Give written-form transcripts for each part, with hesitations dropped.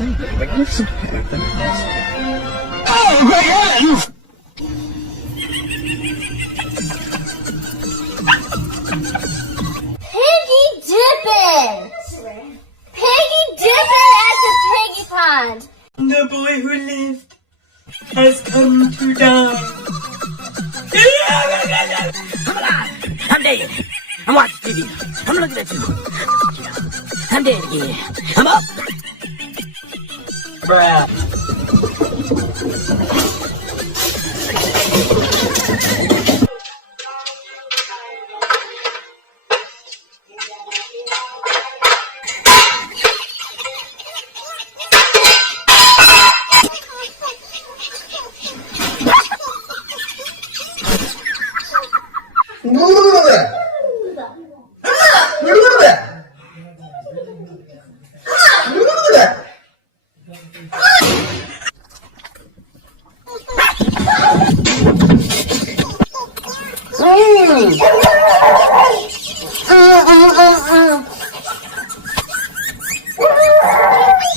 say that magnificent pair of bananas. Oh, my hands! Piggy dippin'! Piggy dippin' at the piggy pond! The boy who lived has come to die. I'm alive. I'm dead. I'm watching TV. I'm looking at you. I'm dead again. I'm up. Bruh.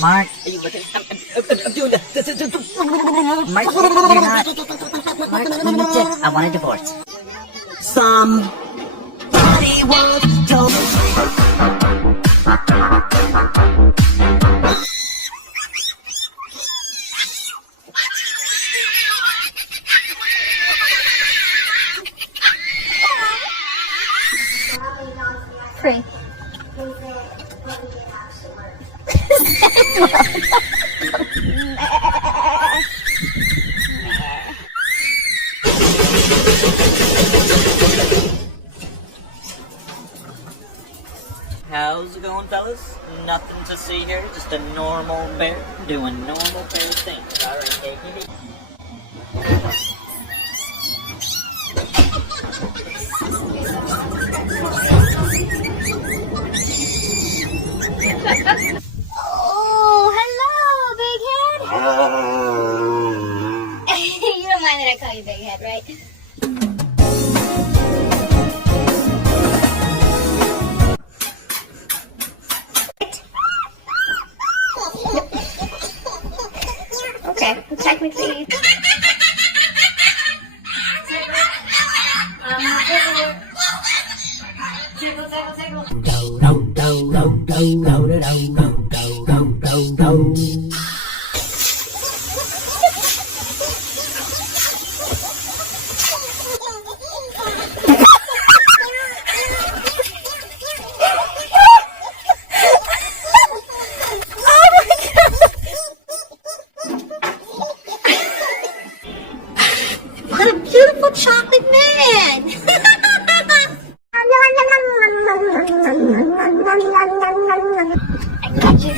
Mark, are you looking? I'm doing the. Mark, you're not. Mark, I want a divorce. Somebody once told me. Free. How's it going, fellas? Nothing to see here, just a normal bear doing normal bear things. Alright, take it easy. Oh, hello, big head. You don't mind that I call you big head, right? Okay, technically. What a beautiful chocolate man! I got you.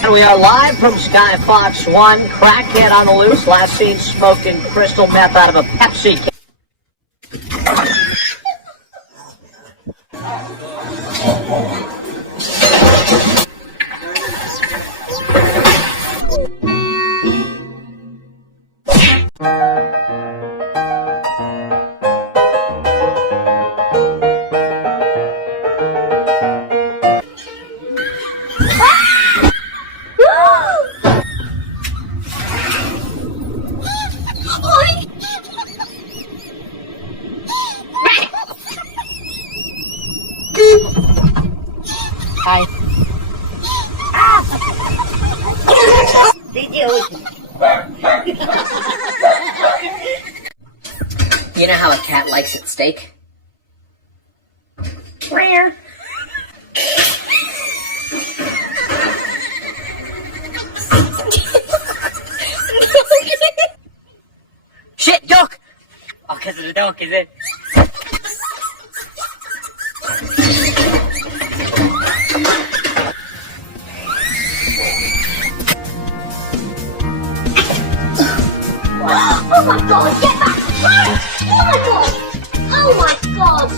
And we are live from Sky Fox 1, crackhead on the loose, last seen smoking crystal meth out of a Pepsi can. Hi. You know how a cat likes its steak? Rare. Shit, dog! Oh, because of the dog, is it? Oh my god, get back! Oh my god! Oh my god!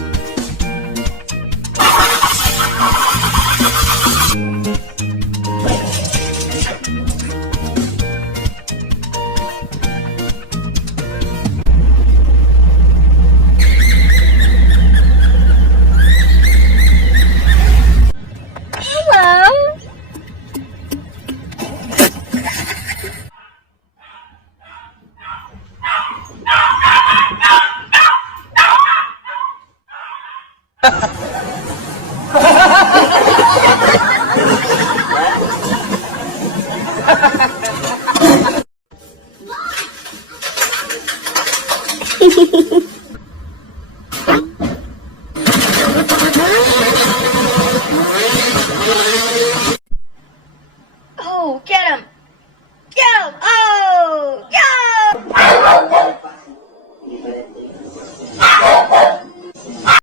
god!